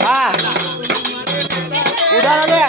હા ઉડાડો લે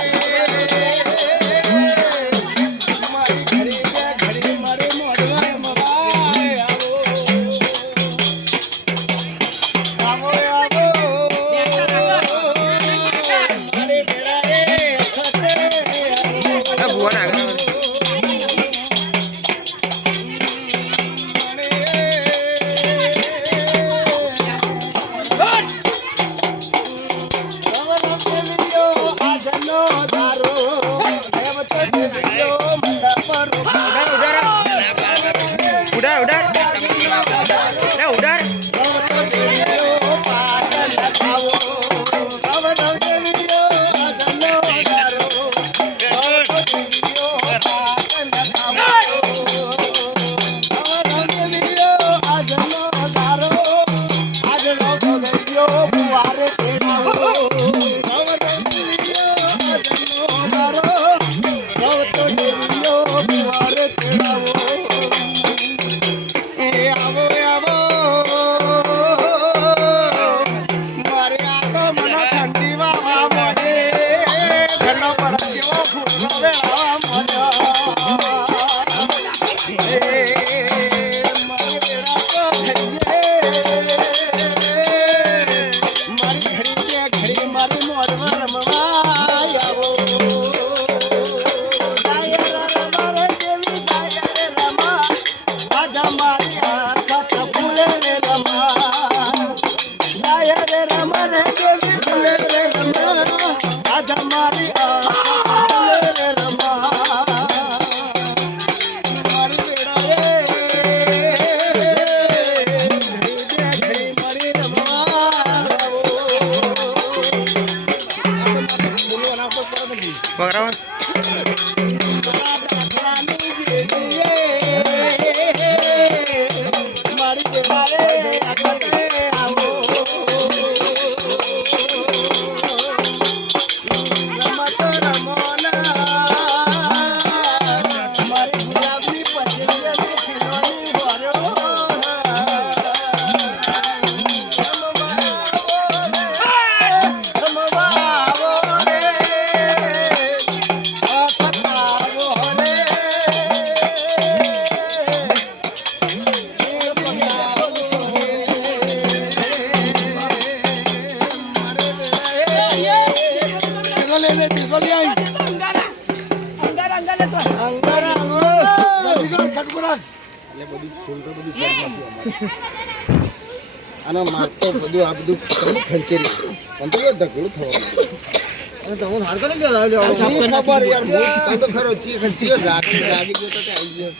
આનો મારતો બધું આ બધું ખંચેરી પણ તો ધગડું થવાનું અને તમે હાર કરે કે લાવ્યો ખબર યાર તો ખરો છે ખંચીઓ જાગી ગયો તો તે આવી ગયો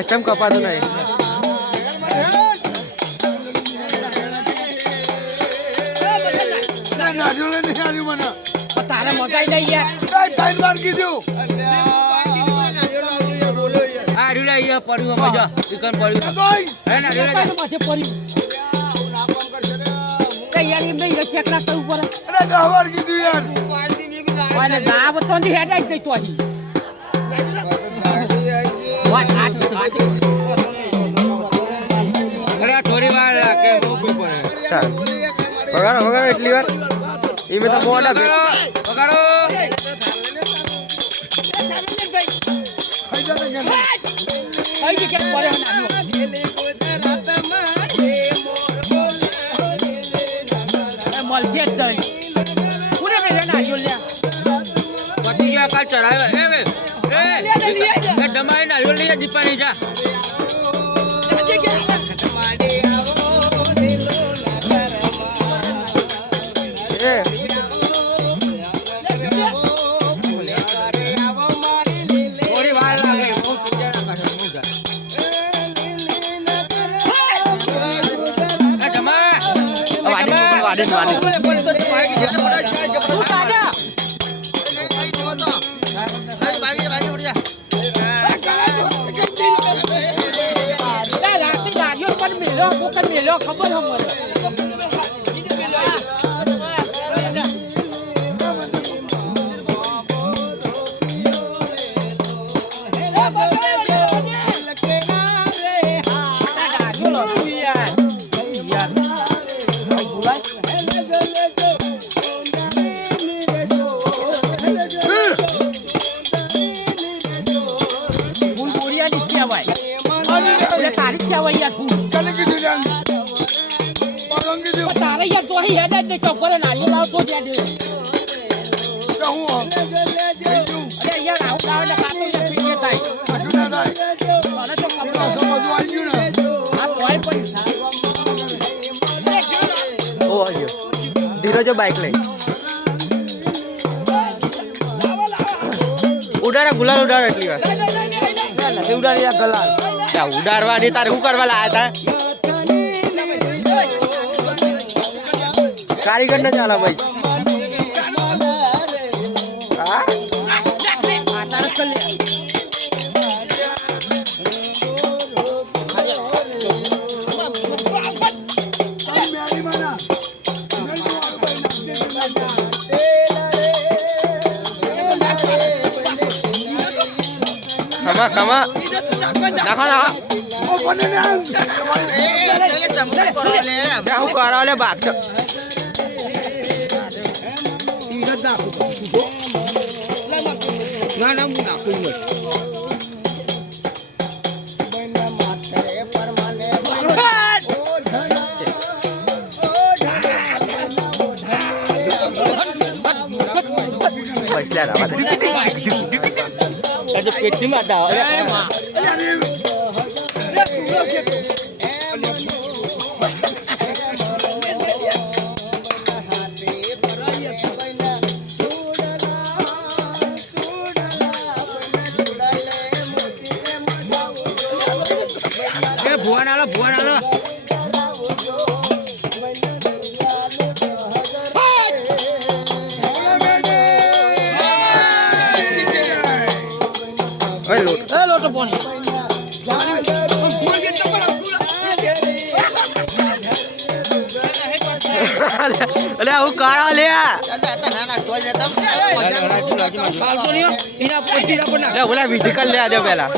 ચમ કપાતું નહીં તારે મગાઈ દઈ યાર કીધું આ રીડા ઈ પડ્યું મજા ચિકન પડ્યું હે ના રીડા માથે પડ્યું તૈયારી મે ચેકરા કરવું પડે અરે ગવાર કીધું યાર વાલે ગાવ તો ની હેડ જ તો અહીં અરે થોડી વાર લાગે બહુ પડે વગાડો એટલી વાર ઈ મે તો મોડા વગાડો કઈ જગ્યા પડે મળશે જ કોને બે ના જોલ્યા પછી ગયા કાલ ચડાવે એ દમાઈ ના રોલ લઈ દીપાની જા ખબર તારીખ કહેવાય તારે યાર તો અહીં હેડ જ નહીં ખબર નારિયેલ આવતો ત્યાં દે અરે યાર આવું આવે ખાતો યાર પીકે થાય મને તો ખબર આ તોય પણ ઓ આવ્યો ધીરજો બાઈક લઈ ઉડારા ગુલાલ ઉડાર એટલી વાર ઉડાડ્યા ગલાલ ત્યાં ઉડાડવાની તારે શું કરવા લાયા હતા કારીગર ને ચાલે ભાઈ ખમા નાખો હું કરો લે ભાગ ના ના હું નાખું પેટી માં ભુવન આલો લોટો પોન અલે હું કાળા લે બોલા વિધિકલ લે દે પેલા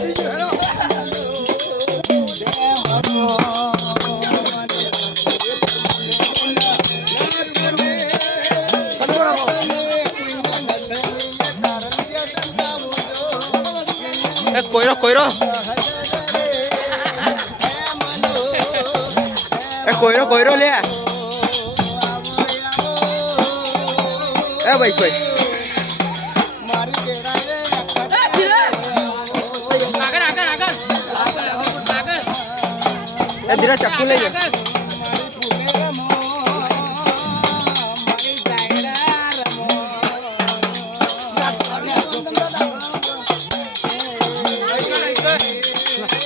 કોઈરો કોઈરો લે ભાઈ એ ધીરે ચપ્પુ લઈ જા.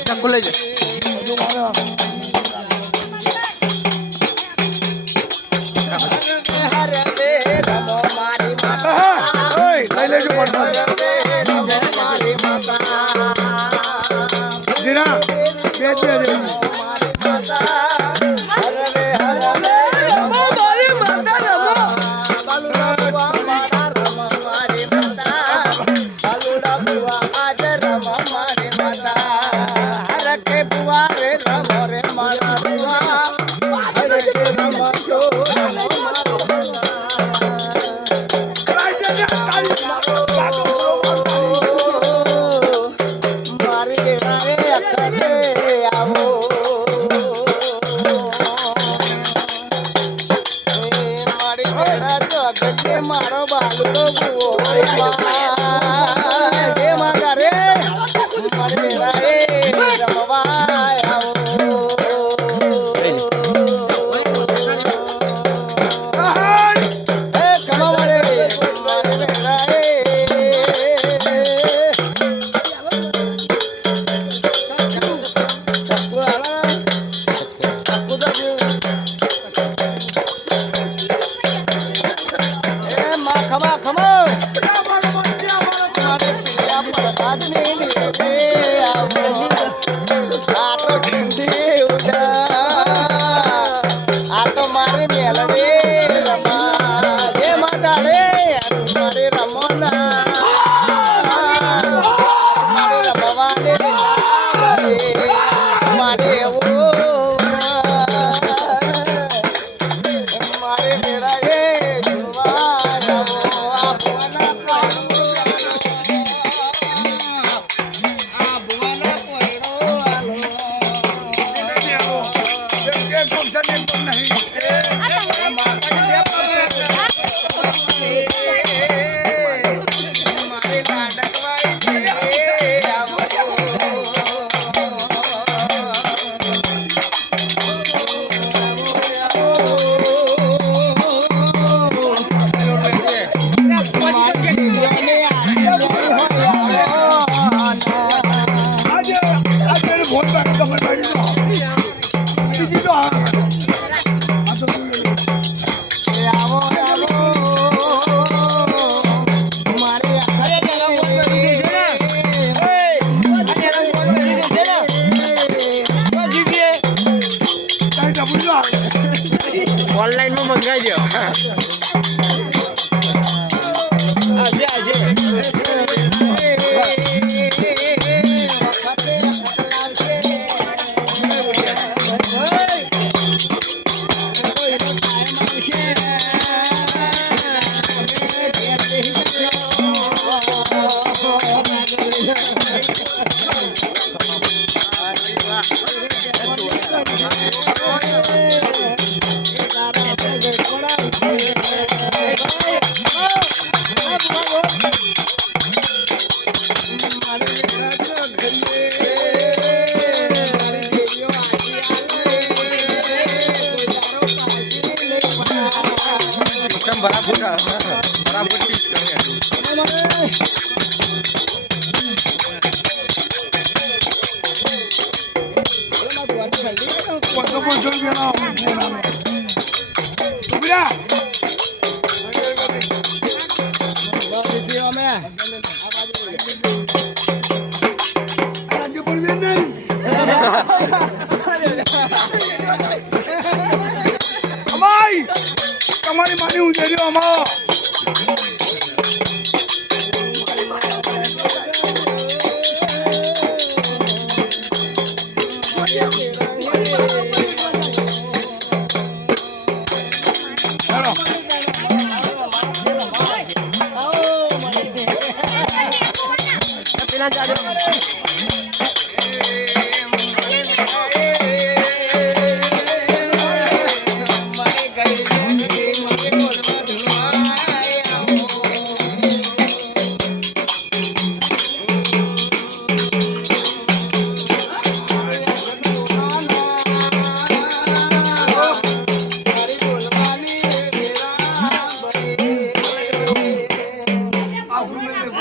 ચપ્પુ લઈ જા. લઈ લેજો જીરા બે મારો બાલુડો બુઓ જે માગા રે મારે મેરા રે રમવા આવો એ કમા મળે મારે મેરા રે ઓનલાઈન માં મંગાવી દો. બરાબર તમારી માની હું જઈ રહ્યો અમારો પેલા જાજો